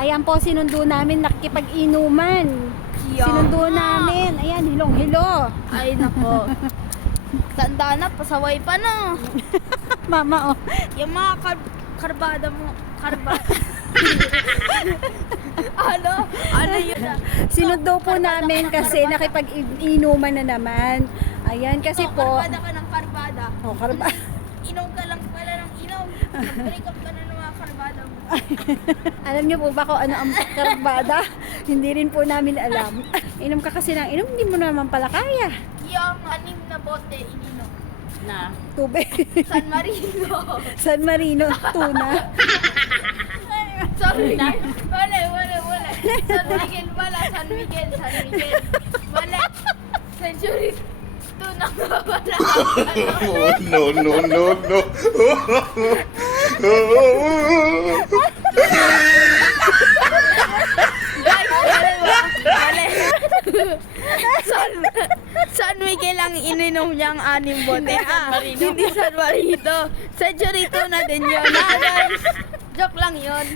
Ayan po, sinundo namin, nakikipag-inuman. Sinundo namin. Ayan, hilong-hilo. Ay, nako. Tanda na, pasaway pa na. Mama, oh. Yung mga karbada mo, ano yun? Sinundo po namin kasi nakipag-inuman na naman. Ayan, kasi po... Karbada ka ng karbada. Oh, karbada. Inom ka lang pala ng inom. Break up ka na ng mga karbada mo. Alam niyo po ba kung ano ang karbada? Hindi rin po namin alam. Inom ka kasi ng inom, hindi mo naman pala kaya. Yung 6 na bote, ininom. Na? Tubig. San Marino. San Marino, tuna. Sorry. Wala. San Miguel pala, San Miguel. Wala. Century. Tuna nga pala. Oh, no. Guys, wala. San Miguel ang ininom niyang 6 bote. Hindi San Marino. Century tuna din yun. Guys, joke lang yun.